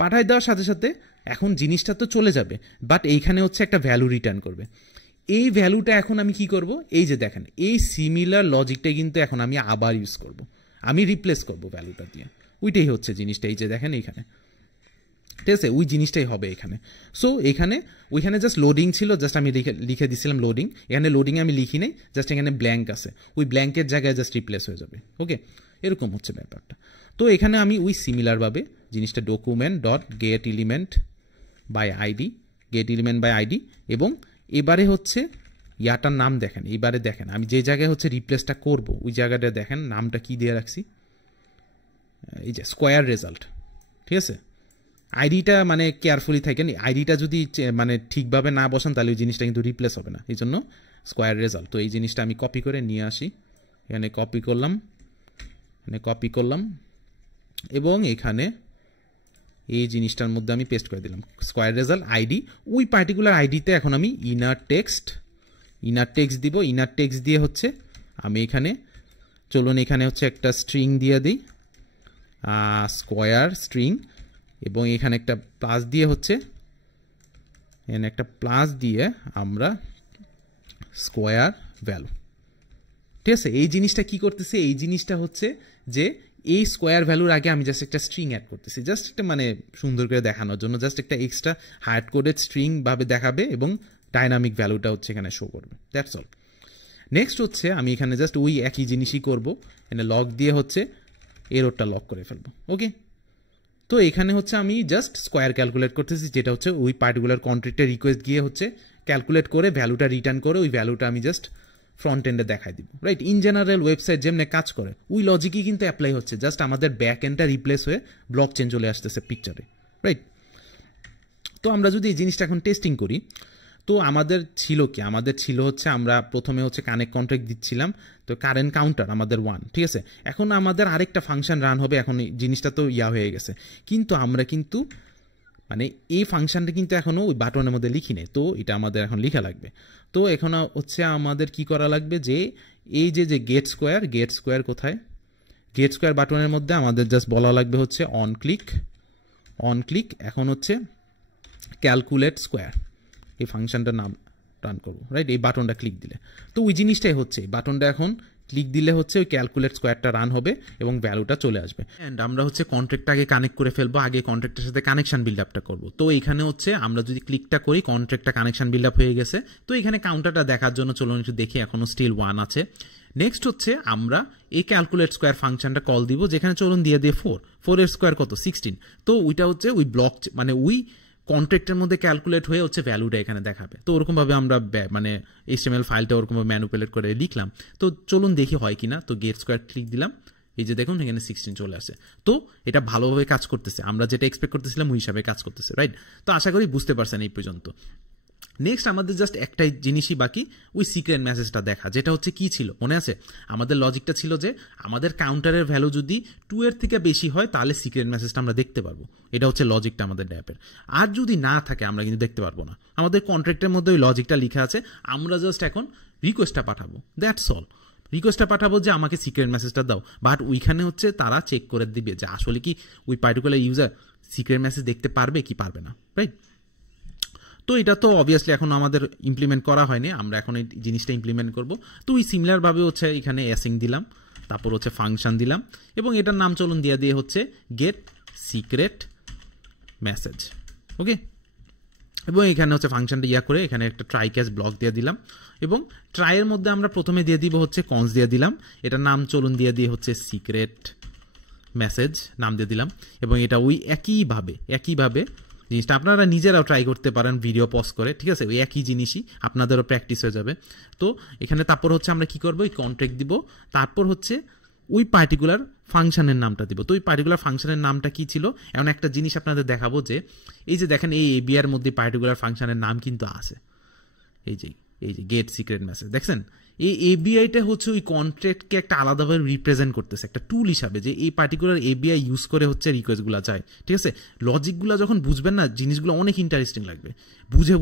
পাঠাই দেওয়ার সাথে সাথে এখন জিনিসটা তো চলে যাবে, বাট এইখানে হচ্ছে একটা ভ্যালু রিটার্ন করবে। এই ভ্যালুটা এখন আমি কি করব, এই যে দেখেন এই সিমিলার লজিকটাই কিন্তু এখন আমি আবার ইউজ করব, আমি রিপ্লেস করব ভ্যালুটা দিয়ে। ওইটাই হচ্ছে জিনিসটা, এই যে দেখেন এইখানে, ঠিক আছে, ওই জিনিসটাই হবে এখানে। সো এখানে ওইখানে জাস্ট লোডিং ছিল, জাস্ট আমি লিখে দিছিলাম লোডিং, এখানে লোডিং আমি লিখি নাই, জাস্ট এখানে ব্ল্যাঙ্ক আছে, ওই ব্ল্যাঙ্কের জায়গায় জাস্ট রিপ্লেস হয়ে যাবে, ওকে, এরকম হচ্ছে ব্যাপারটা। তো এখানে আমি ওই সিমিলারভাবে জিনিসটা document dot get element by ID, এবং এবারে হচ্ছে ইয়াটার নাম দেখেন, এবারে দেখেন আমি যে জায়গায় হচ্ছে রিপ্লেসটা করব ওই জায়গাটা দেখেন নামটা কি দিয়ে রাখছি, এই যে স্কোয়ার রেজাল্ট, ঠিক আছে। আইডিটা মানে কেয়ারফুলি থাকেন, আইডিটা যদি মানে ঠিকভাবে না বসান তাহলে ওই জিনিসটা কিন্তু রিপ্লেস হবে না, এই জন্য স্কোয়ার রেজাল্ট। তো এই জিনিসটা আমি কপি করে নিয়ে আসি, এখানে কপি করলাম এবং এখানে এই জিনিসটার মধ্যে আমি পেস্ট করে দিলাম স্কোয়ার রেজাল্ট আইডি। ওই পার্টিকুলার আইডিতে এখন আমি ইনার টেক্সট দিব, ইনার টেক্সট দিয়ে হচ্ছে আমি এখানে চলুন এখানে হচ্ছে একটা স্ট্রিং দিয়ে দিই, স্কোয়ার স্ট্রিং এবং এখানে একটা প্লাস দিয়ে হচ্ছে এখানে একটা প্লাস দিয়ে আমরা স্কোয়ার ভ্যালু, ঠিক আছে। এই জিনিসটা কি করতেছে, এই জিনিসটা হচ্ছে যে এই স্কোয়ার ভ্যালুর আগে আমি জাস্ট একটা স্ট্রিং অ্যাড করতেছি, জাস্ট একটা মানে সুন্দর করে দেখানোর জন্য, জাস্ট একটা এক্সট্রা হার্ড কোডেড স্ট্রিং ভাবে দেখাবে এবং ডাইনামিক ভ্যালুটা হচ্ছে এখানে শো করবে, দ্যাটস অল। নেক্সট হচ্ছে আমি এখানে জাস্ট ওই একই জিনিসই করব, এখানে লক দিয়ে হচ্ছে এররটা লক করে ফেলবো, ওকে। তো এখানে হচ্ছে আমি জাস্ট স্কোয়ার ক্যালকুলেট করতেছি, যেটা হচ্ছে ওই পার্টিকুলার কন্ট্রাক্টের রিকোয়েস্ট গিয়ে হচ্ছে ক্যালকুলেট করে ভ্যালুটা রিটার্ন করে ওই ভ্যালুটা আমি জাস্ট ফ্রন্ট এন্ডে দেখাই দিব, রাইট। ইন জেনারেল ওয়েবসাইট যেমনি কাজ করে ওই লজিকই কিন্তু অ্যাপ্লাই হচ্ছে, জাস্ট আমাদের ব্যাক এন্ডটা রিপ্লেস হয়ে ব্লক চেন চলে আসতেছে পিকচারে, রাইট। তো আমরা যদি এই জিনিসটা এখন টেস্টিং করি, তো আমাদের ছিল কি, আমাদের ছিল হচ্ছে আমরা প্রথমে হচ্ছে কানেক্ট কন্ট্রাক্ট দিচ্ছিলাম, তো কারেন্ট কাউন্টার আমাদের 1, ঠিক আছে। এখন আমাদের আরেকটা ফাংশন রান হবে, এখন এই জিনিসটা তো হয়ে গেছে, কিন্তু আমরা কিন্তু মানে এই ফাংশনটা কিন্তু এখনও ওই বাটনের মধ্যে লিখি নেই, তো এটা আমাদের এখন লেখা লাগবে। তো এখন হচ্ছে আমাদের কি করা লাগবে, যে এই যে গেট স্কোয়ার কোথায়, গেট স্কোয়ার বাটনের মধ্যে আমাদের জাস্ট বলা লাগবে হচ্ছে অন ক্লিক এখন হচ্ছে ক্যালকুলেট স্কোয়ার, এই ফাংশনটার নাম রান করবো, রাইট। এই বাটনটা ক্লিক দিলে তো ওই জিনিসটাই হচ্ছে, বাটনটা এখন ক্লিক দিলে হচ্ছে ওই ক্যালকুলেট স্কোয়ারটা রান হবে এবং ভ্যালুটা চলে আসবে। অ্যান্ড আমরা হচ্ছে কন্ট্রাক্টটা আগে কানেক্ট করে ফেলবো, আগে কন্ট্রাক্টের সাথে কানেকশন বিল্ড আপটা করবো। তো এখানে হচ্ছে আমরা যদি ক্লিকটা করি কন্ট্রাক্টটা কানেকশন বিল্ড আপ হয়ে গেছে। তো এখানে কাউন্টারটা দেখার জন্য চলুন একটু দেখি, এখনো স্টিল 1 আছে। নেক্সট হচ্ছে আমরা এই ক্যালকুলেট স্কোয়ার ফাংশনটা কল দিব, যেখানে চলুন দিয়ে 4 এর স্কোয়ার কত 16। তো ওইটা হচ্ছে ওই ব্লক মানে ওই কন্ট্রাক্টের মধ্যে ক্যালকুলেট হয়ে হচ্ছে ভ্যালুটা এখানে দেখাবে। তো ওরকমভাবে আমরা মানে HTML ফাইলটা ওরকমভাবে ম্যানুপুলেট করে লিখলাম। তো চলুন দেখি হয় কিনা। তো গেট স্কোয়ার ক্লিক দিলাম, এই যে দেখুন এখানে 16 চলে আসে। তো এটা ভালোভাবে কাজ করতেছে, আমরা যেটা এক্সপেক্ট করতেছিলাম ওই হিসাবে কাজ করতেছে, রাইট। তো আশা করি বুঝতে পারছেন এই পর্যন্ত। নেক্সট আমাদের জাস্ট একটাই জিনিসই বাকি, ওই সিক্রেট মেসেজটা দেখা, যেটা হচ্ছে কি ছিল মনে আছে, আমাদের লজিকটা ছিল যে আমাদের কাউন্টারের ভ্যালু যদি 2 এর থেকে বেশি হয় তাহলে সিক্রেট মেসেজটা আমরা দেখতে পারবো, এটা হচ্ছে লজিকটা আমাদের ড্যাপের। আর যদি না থাকে আমরা কিন্তু দেখতে পারবো না। আমাদের কন্ট্রাক্টের মধ্যে ওই লজিকটা লেখা আছে, আমরা জাস্ট এখন রিকোয়েস্টটা পাঠাবো, দ্যাটস অল। রিকোয়েস্টটা পাঠাবো যে আমাকে সিক্রেট মেসেজটা দাও, বাট ওইখানে হচ্ছে তারা চেক করে দিবে যে আসলে কি ওই পার্টিকুলার ইউজার সিক্রেট মেসেজ দেখতে পারবে কি পারবে না, রাইট। তো এটা তো অবভিয়াসলি এখন আমাদের ইমপ্লিমেন্ট করা হয়নি, আমরা এখন এই জিনিসটা ইমপ্লিমেন্ট করব। তো ওই সিমিলারভাবে হচ্ছে এখানে অ্যাসিং দিলাম, তারপর হচ্ছে ফাংশন দিলাম এবং এটার নাম চলুন দিয়ে হচ্ছে গেট সিক্রেট মেসেজ, ওকে। এবং এখানে হচ্ছে ফাংশনটা করে এখানে একটা ট্রাই ক্যাচ ব্লক দিয়ে দিলাম এবং ট্রাইয়ের মধ্যে আমরা প্রথমে দিয়ে দিব হচ্ছে কনস দিয়ে দিলাম, এটার নাম চলুন দিয়ে হচ্ছে সিক্রেট মেসেজ নাম দিয়ে দিলাম। এবং এটা ওই একইভাবে জিনিসটা আপনারা নিজেরাও ট্রাই করতে পারেন ভিডিও পজ করে, ঠিক আছে। ওই একই জিনিসই আপনাদেরও প্র্যাকটিস হয়ে যাবে। তো এখানে তারপর হচ্ছে আমরা কি করবো, ওই কন্ট্রাক্ট দিব, তারপর হচ্ছে ওই পার্টিকুলার ফাংশনের নামটা দিব। তো ওই পার্টিকুলার ফাংশনের নামটা কি ছিল, এমন একটা জিনিস আপনাদের দেখাবো যে এই যে দেখেন এই এবিআর মধ্যে পার্টিকুলার ফাংশনের নাম কিন্তু আছে, এই যে গেট সিক্রেট মেসেজ দেখছেন। এই এবিআইটা হচ্ছে ওই কন্ট্রাক্টকে একটা আলাদাভাবে রিপ্রেজেন্ট করতেছে একটা টুল হিসাবে, যে এই পার্টিকুলার এবিআই ইউজ করে হচ্ছে রিকোয়েস্টগুলো যায়, ঠিক আছে। লজিকগুলো যখন বুঝবেন না জিনিসগুলো অনেক ইন্টারেস্টিং লাগবে,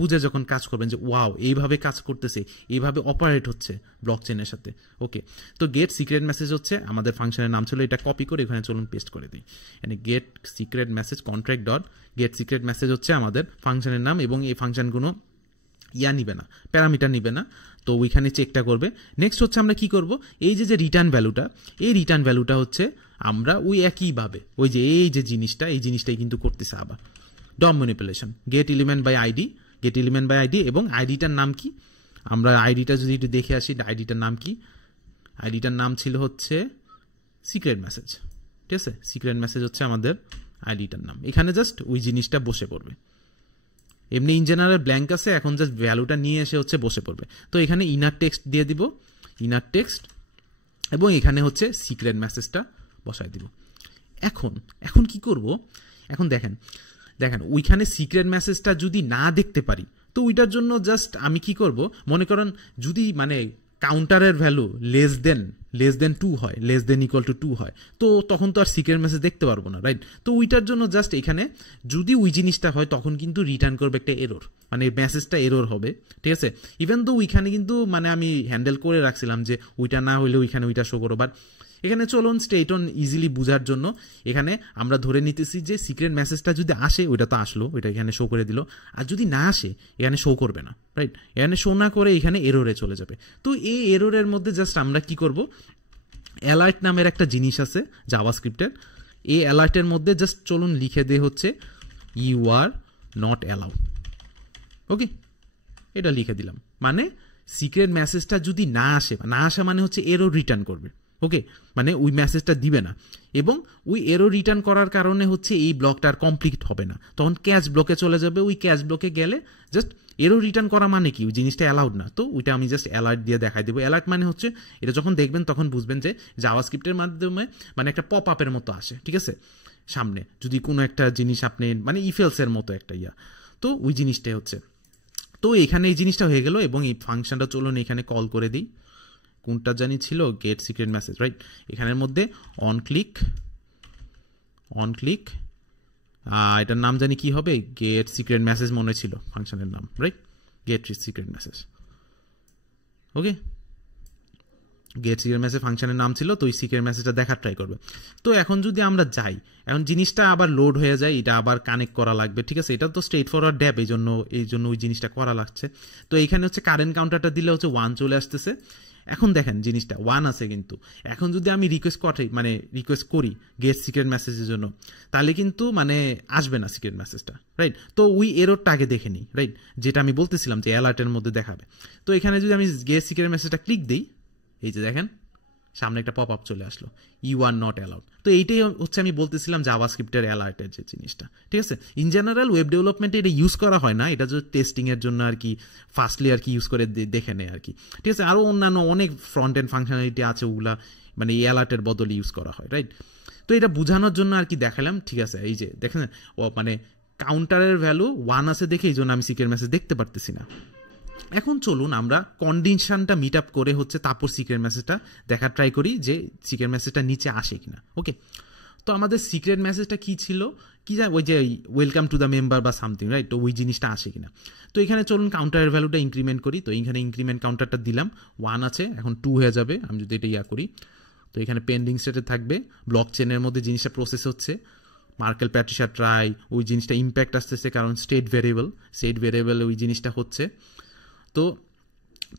বুঝে যখন কাজ করবেন যে ওয়াও এইভাবে কাজ করতেছে, এইভাবে অপারেট হচ্ছে ব্লক চেনের সাথে, ওকে। তো গেট সিক্রেট মেসেজ হচ্ছে আমাদের ফাংশনের নাম ছিল, এটা কপি করে এখানে চলুন পেস্ট করে দিই। মানে get secret message contract dot get secret message হচ্ছে আমাদের ফাংশনের নাম এবং এই ফাংশনগুলো নিবে না, প্যারামিটার নিবে না, তো ওইখানে চেকটা করবে। নেক্সট হচ্ছে আমরা কি করব, এই যে রিটার্ন ভ্যালুটা, এই রিটার্ন ভ্যালুটা হচ্ছে আমরা ওই একইভাবে ওই যে এই জিনিসটাই কিন্তু করতেছে আবার DOM manipulation, get element by ID এবং আইডিটার নাম কি, আমরা আইডিটা যদি একটু দেখে আসি, আইডিটার নাম কি, আইডিটার নাম ছিল হচ্ছে সিক্রেট মেসেজ, ঠিক আছে। সিক্রেট মেসেজ হচ্ছে আমাদের আইডিটার নাম, এখানে জাস্ট ওই জিনিসটা বসে পড়বে। এমনি ইন জেনারেল ব্ল্যাঙ্ক আছে, এখন জাস্ট ভ্যালুটা নিয়ে এসে হচ্ছে বসে পড়বে। তো এখানে ইনার টেক্সট দিয়ে দিব, ইনার টেক্সট, এবং এখানে হচ্ছে সিক্রেট মেসেজটা বসায় দিব। এখন কি করব, এখন দেখেন ওইখানে সিক্রেট মেসেজটা যদি না দেখতে পারি তো ওইটার জন্য জাস্ট আমি কি করব, মনে করেন যদি মানে কাউন্টারের ভ্যালু লেস দেন 2 হয়, লেস দেন ইকুয়াল টু 2 হয়, তো তখন তো আর সিক্রেট মেসেজ দেখতে পারবো না, রাইট। তো ওইটার জন্য জাস্ট এখানে যদি ওই জিনিসটা হয় তখন কিন্তু রিটার্ন করবে একটা এরর, মানে মেসেজটা এরর হবে, ঠিক আছে। ইভেন তো ওইখানে কিন্তু মানে আমি হ্যান্ডেল করে রাখছিলাম যে ওইটা না হইলে ওইখানে ওইটা শো করো, বাট এখানে চলুন স্টেট অন ইজিলি বোঝার জন্য এখানে আমরা ধরে নিতেছি যে সিক্রেট মেসেজটা যদি আসে ওইটা তো আসলো, ওইটা এখানে শো করে দিল, আর যদি না আসে এখানে শো করবে না, রাইট? এখানে শো না করে এখানে এররে চলে যাবে। তো এই এররের মধ্যে জাস্ট আমরা কি করব, অ্যালার্ট নামের একটা জিনিস আছে জাভাস্ক্রিপ্টের, এই অ্যালার্টের মধ্যে জাস্ট চলুন লিখে দে হচ্ছে ইউ আর নট অ্যালাউড। ওকে, এটা লিখে দিলাম, মানে সিক্রেট মেসেজটা যদি না আসে, না আসা মানে হচ্ছে এরর রিটার্ন করবে। ওকে, মানে ওই মেসেজটা দিবে না, এবং ওই এরর রিটার্ন করার কারণে হচ্ছে এই ব্লকটা আর কমপ্লিট হবে না, তখন ক্যাচ ব্লকে চলে যাবে। ওই ক্যাচ ব্লকে গেলে জাস্ট এরর রিটার্ন করা মানে কি, ওই জিনিসটা অ্যালাউড না, তো ওইটা আমি জাস্ট অ্যালার্ট দিয়ে দেখাই দেবো। অ্যালার্ট মানে হচ্ছে এটা যখন দেখবেন তখন বুঝবেন যে জাভাস্ক্রিপ্টের মাধ্যমে মানে একটা পপ আপের মতো আসে, ঠিক আছে, সামনে যদি কোনো একটা জিনিস আপনি মানে ইফেলসের মতো একটা তো ওই জিনিসটাই হচ্ছে। তো এখানে এই জিনিসটা হয়ে গেল, এবং এই ফাংশনটা চলুন এখানে কল করে দিই, কোনটা জানি ছিল, গেট সিক্রেট মেসেজ, রাইট? এখানের মধ্যে অন ক্লিক এটার নাম জানি কি হবে, গেট সিক্রেট মেসেজ মনে ছিল ফাংশনের নাম, right? Get secret message. Okay, get secret message ফাংশনের নাম ছিল, তো ওই সিক্রেট মেসেজটা দেখার ট্রাই করবে। তো এখন যদি আমরা যাই, এখন জিনিসটা আবার লোড হয়ে যায়, এটা আবার কানেক্ট করা লাগবে, ঠিক আছে? এটা তো স্ট্রেট ফরওয়ার্ড ড্যাপ, এই জন্য ওই জিনিসটা করা লাগছে। তো এখানে হচ্ছে কারেন্ট কাউন্টারটা দিলে হচ্ছে 1 চলে আসতেছে। এখন দেখেন জিনিসটা 1 আছে, কিন্তু এখন যদি আমি রিকোয়েস্ট করি গেট সিক্রেট মেসেজের জন্য, তাহলে কিন্তু মানে আসবে না সিক্রেট মেসেজটা, রাইট? তো ওই এররটা আগে দেখে নিই, রাইট? যেটা আমি বলতেছিলাম যে অ্যালার্টের মধ্যে দেখাবে। তো এখানে যদি আমি গেট সিক্রেট মেসেজটা ক্লিক দিই, এই যে দেখেন সামনে একটা পপ আপ চলে আসলো, ইউ আর নট অ্যালাউড। তো এইটাই হচ্ছে আমি বলতেছিলাম জাভাস্ক্রিপ্টের অ্যালার্টের যে জিনিসটা, ঠিক আছে? ইন জেনারেল ওয়েব ডেভেলপমেন্টে এটা ইউজ করা হয় না, এটা যদি টেস্টিংয়ের জন্য আর কি ফার্স্টলি আর কি ইউজ করে দেখে নেয় আর কি, ঠিক আছে? আরও অন্যান্য অনেক ফ্রন্ট এন্ড ফাংশনালিটি আছে, ওগুলা মানে এই অ্যালার্টের বদলে ইউজ করা হয়, রাইট? তো এটা বোঝানোর জন্য আর কি দেখালাম, ঠিক আছে? এই যে দেখেন মানে কাউন্টারের ভ্যালু 1 আছে দেখে এই জন্য আমি সিক্রেট মেসেজ দেখতে পারতেছি না। এখন চলুন আমরা কন্ডিশনটা মিট আপ করে হচ্ছে তারপর সিক্রেট মেসেজটা দেখার ট্রাই করি যে সিক্রেট মেসেজটা নিচে আসে কিনা। ওকে, তো আমাদের সিক্রেট মেসেজটা কি ছিল, কি যায়, ওই যে ওয়েলকাম টু দ্য মেম্বার বা সামথিং, রাইট? তো ওই জিনিসটা আসে কিনা। তো এখানে চলুন কাউন্টারের ভ্যালুটা ইনক্রিমেন্ট করি। তো এখানে ইনক্রিমেন্ট কাউন্টারটা দিলাম, 1 আছে, এখন 2 হয়ে যাবে আমি যদি এটা করি। তো এখানে পেন্ডিং স্টেটে থাকবে, ব্লক চেনের মধ্যে জিনিসটা প্রসেস হচ্ছে, মার্কেল প্যাট্রিশা ট্রাই, ওই জিনিসটা ইম্প্যাক্ট আসতেছে কারণ স্টেট ভেরিয়েবল ওই জিনিসটা হচ্ছে। তো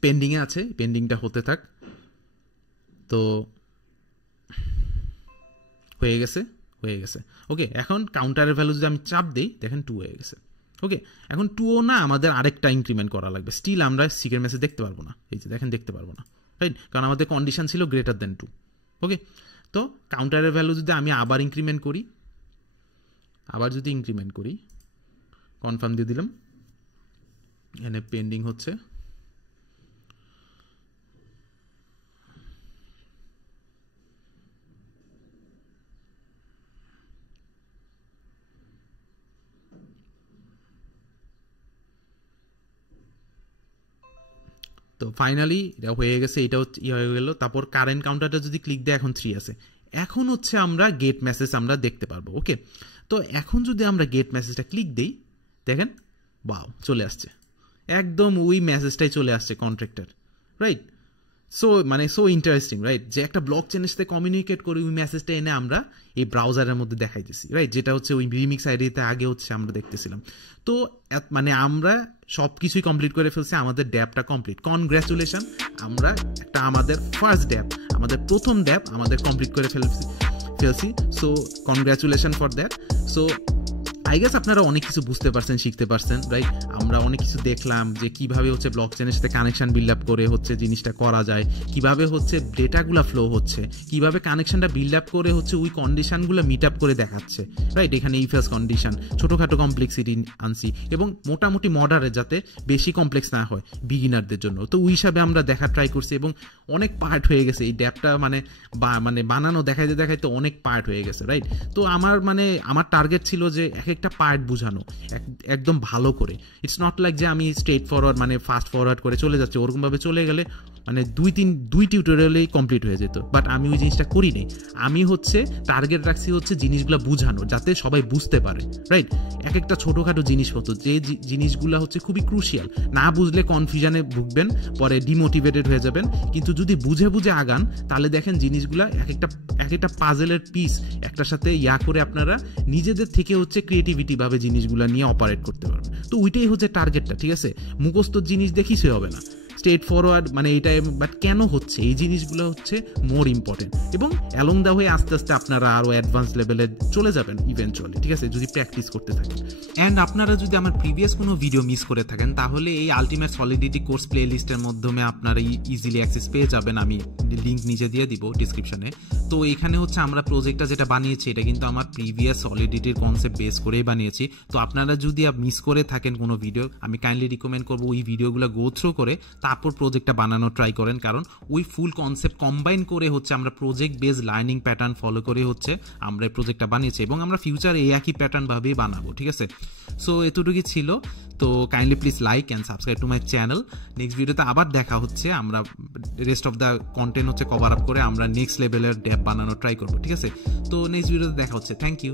পেন্ডিংয়ে আছে, পেন্ডিংটা হতে থাক। তো হয়ে গেছে। ওকে, এখন কাউন্টারের ভ্যালু যদি আমি চাপ দিই, দেখেন 2 হয়ে গেছে। ওকে, এখন 2ও না, আমাদের আরেকটা ইনক্রিমেন্ট করা লাগবে, স্টিল আমরা সিক্রেট মেসেজ দেখতে পারবো না, এই যে দেখেন দেখতে পারবো না, রাইট? কারণ আমাদের কন্ডিশন ছিল গ্রেটার দেন 2। ওকে, তো কাউন্টারের ভ্যালু যদি আমি আবার ইনক্রিমেন্ট করি, কনফার্ম দিয়ে দিলাম, এখানে পেন্ডিং হচ্ছে। তো ফাইনালি এটা হয়ে গেছে, এটা হয়ে গেল। তারপর কারেন্ট কাউন্টারটা যদি ক্লিক দেয়, এখন 3 আছে। এখন হচ্ছে আমরা গেট মেসেজ আমরা দেখতে পারবো। ওকে, তো এখন যদি আমরা গেট মেসেজটা ক্লিক দিই, দেখেন বাও চলে আসছে, একদম ওই মেসেজটাই চলে আসছে contractor, right? So interesting, right? যে একটা ব্লক চেনের সাথে কমিউনিকেট করে ওই মেসেজটা এনে আমরা এই ব্রাউজারের মধ্যে দেখাইতেছি, রাইট? যেটা হচ্ছে ওই রিমিক্স আইডিতে আগে হচ্ছে আমরা দেখতেছিলাম। তো মানে আমরা সব কিছুই কমপ্লিট করে ফেলছি, আমাদের ড্যাপটা কমপ্লিট। কনগ্রাচুলেশন, আমরা আমাদের ফার্স্ট ড্যাপ, আমাদের প্রথম ড্যাপ আমাদের কমপ্লিট করে ফেলছি। So congratulation for that. So I guess আপনারা অনেক কিছু বুঝতে পারছেন, শিখতে পারছেন, রাইট? আমরা অনেক কিছু দেখলাম যে কিভাবে হচ্ছে ব্লক চেনের সাথে কানেকশন বিল্ড আপ করে হচ্ছে জিনিসটা করা যায়, কিভাবে হচ্ছে ডেটাগুলো ফ্লো হচ্ছে, কিভাবে কানেকশনটা বিল্ড আপ করে হচ্ছে ওই কন্ডিশনগুলো মিট আপ করে দেখাচ্ছে, রাইট? এখানে ইফেলস কন্ডিশন, ছোটোখাটো কমপ্লেক্সিটি আনছি এবং মোটামুটি মডারেট, যাতে বেশি কমপ্লেক্স না হয় বিগিনারদের জন্য। তো ওই হিসাবে আমরা দেখার ট্রাই করছি এবং অনেক পার্ট হয়ে গেছে এই ড্যাপটা, মানে বানানো দেখাইতে অনেক পার্ট হয়ে গেছে, রাইট? তো আমার টার্গেট ছিল যে একটা পার্ট বুঝানো একদম ভালো করে। ইটস নট লাইক যে আমি স্ট্রেট ফরওয়ার্ড ফাস্ট ফরওয়ার্ড করে চলে যাচ্ছি, ওরকমভাবে চলে গেলে মানে দুই টিউটোরিয়ালেই কমপ্লিট হয়ে যেত, বাট আমি ওই জিনিসটা করিনি। আমি হচ্ছে টার্গেট রাখছি হচ্ছে জিনিসগুলো বুঝানো, যাতে সবাই বুঝতে পারে, রাইট? এক একটা ছোটোখাটো জিনিসপত্র যে জিনিসগুলো হচ্ছে খুবই ক্রুশিয়াল, না বুঝলে কনফিউশনে ভুগবেন, পরে ডিমোটিভেটেড হয়ে যাবেন। কিন্তু যদি বুঝে বুঝে আগান তাহলে দেখেন জিনিসগুলো এক একটা পাজেলের পিস একটার সাথে করে আপনারা নিজেদের থেকে হচ্ছে ক্রিয়েটিভিটিভাবে জিনিসগুলো নিয়ে অপারেট করতে পারবেন। তো ওইটাই হচ্ছে টার্গেটটা, ঠিক আছে? মুখস্থ জিনিস দেখিস হবে না, স্ট্রেট ফরওয়ার্ড মানে এইটাই। বাট কেন হচ্ছে এই জিনিসগুলো হচ্ছে মোর ইম্পর্টেন্ট, এবং অ্যালং দ্য ওয়ে আস্তে আস্তে আপনারা আরও অ্যাডভান্স লেভেলে চলে যাবেন ইভেনচুয়ালি, ঠিক আছে, যদি প্র্যাকটিস করতে থাকেন। অ্যান্ড আপনারা যদি আমার প্রিভিয়াস কোনো ভিডিও মিস করে থাকেন তাহলে এই আলটিমেট সলিডিটি কোর্স প্লে লিস্টের মাধ্যমে আপনারা ইজিলি অ্যাক্সেস পেয়ে যাবেন। আমি লিঙ্ক নিচে দিয়ে দিব ডিসক্রিপশনে। তো এখানে হচ্ছে আমরা প্রজেক্টটা যেটা বানিয়েছি এটা কিন্তু আমার প্রিভিয়াস সলিডিটির কনসেপ্ট বেস করেই বানিয়েছি। তো আপনারা যদি মিস করে থাকেন কোনো ভিডিও, আমি কাইন্ডলি রিকমেন্ড করবো ওই ভিডিওগুলো গো থ্রু করে তারপর প্রজেক্টটা বানানো ট্রাই করেন, কারণ ওই ফুল কনসেপ্ট কম্বাইন করে হচ্ছে আমরা project base learning pattern follow করে হচ্ছে আমরা এই প্রজেক্টটা বানিয়েছি, এবং আমরা ফিউচার এই একই প্যাটার্ন ভাবেই বানাবো, ঠিক আছে? সো এতটুকুই ছিল। তো kindly please like and subscribe to my channel. Next ভিডিওতে আবার দেখা হচ্ছে, আমরা রেস্ট অফ দ্য কন্টেন্ট হচ্ছে কভার আপ করে আমরা নেক্সট লেভেলের ড্যাপ বানানো ট্রাই করবো, ঠিক আছে? তো নেক্সট ভিডিওতে দেখা হচ্ছে। Thank you.